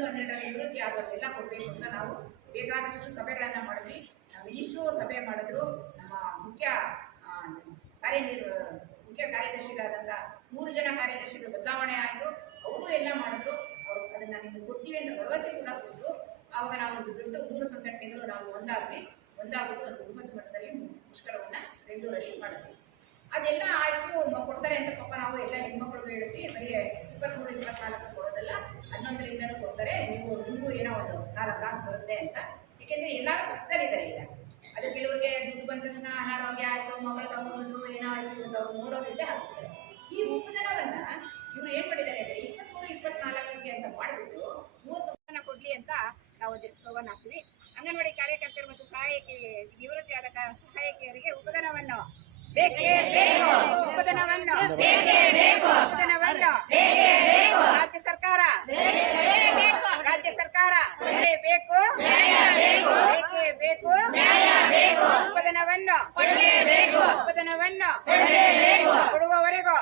11-12ರಲ್ಲಿ ನಿವೃತ್ತಿ ಆಗೋರಿಗೆಲ್ಲ ಕೊಡಬೇಕು ಅಂತ ನಾವು ಬೇಕಾದಷ್ಟು ಸಭೆಗಳನ್ನು ಮಾಡಿದ್ವಿ. ಮಿನಿಸ್ಟ್ರು ಸಭೆ ಮಾಡಿದ್ರು. ನಮ್ಮ ಮುಖ್ಯ ಕಾರ್ಯದರ್ಶಿಗಳಾದಂಥ 3 ಜನ ಕಾರ್ಯದರ್ಶಿಗಳು ಬದಲಾವಣೆ ಆಯಿತು. ಅವರು ಎಲ್ಲ ಮಾಡಿದ್ರು. ಅವರು ಅದನ್ನು ನಿಮಗೆ ಕೊಡ್ತೀವಿ ಅಂತ ಭರವಸೆ ಕೂಡ ಕೊಟ್ಟರು. ಆವಾಗ ನಾವು ಒಂದು ದೊಡ್ಡ 3 ಸಂಘಟನೆಗಳು ನಾವು ಒಂದಾಗ್ಬಿಟ್ಟು ಒಂದು ಬೃಹತ್ ಮಟ್ಟದಲ್ಲಿ ಮುಷ್ಕರವನ್ನು ಬೆಂಗಳೂರಲ್ಲಿ ಮಾಡಿದ್ವಿ. ಅದೆಲ್ಲ ಆಯಿತು. ಕೊಡ್ತಾರೆ ಅಂತ ಪಾಪ ನಾವು ಎಲ್ಲ ಹೆಣ್ಮಕ್ಳಿಗೂ ಹೇಳಿದ್ವಿ. ಬರೀ 23-24 ಕೊಡೋದಲ್ಲ, 11ರಿಂದನೂ ಕೊಡ್ತಾರೆ, ನಿಮಗೂ ಏನೋ ಒಂದು 4 ಕಾಸು ಬರುತ್ತೆ ಅಂತ. ಏಕೆಂದರೆ ಎಲ್ಲರೂ ಕಷ್ಟದಲ್ಲಿದ್ದಾರೆ ಈಗ. ಅದು ಕೆಲವರಿಗೆ ದುಡ್ಡು ಬಂದ ತಕ್ಷಣ ಅನಾರೋಗ್ಯ ಆಯಿತು, ಮಗಳ ತಗೊಂಡು ಏನೋ ಆಯಿತು ಅಂತ ಅವ್ರು ನೋಡೋದಿದ್ದೇ ಆಗ್ತದೆ. ಈ ಉಪಧನವನ್ನು ಇವ್ರು ಏನು ಮಾಡಿದ್ದಾರೆ ಅಂದರೆ 23-24ಕ್ಕೆ ಅಂತ ಮಾಡಿಬಿಟ್ಟು 30 ಕೊಡಲಿ ಅಂತ ನಾವು ಸ್ಲೋಗನ್ ಹಾಕ್ತೀವಿ. ಅಂಗನವಾಡಿ ಕಾರ್ಯಕರ್ತರು ಮತ್ತು ನಿವೃತ್ತಿ ಆದ ಸಹಾಯಕಿಯರಿಗೆ ಉಪಧನವನ್ನು ಬೇಕೇ ಬೇಕು, ಉಪಧನವನ್ನು ಬೇಕೇ ಬೇಕು, ಉಪಧನವನ್ನು ಬೇಕೇ ಬೇಕು. ರಾಜ್ಯ ಸರ್ಕಾರ ಬೇಕು, ಬೇಕೇ ಬೇಕು, ಉಪಧನವನ್ನು ಕೊಡುವವರೆಗೂ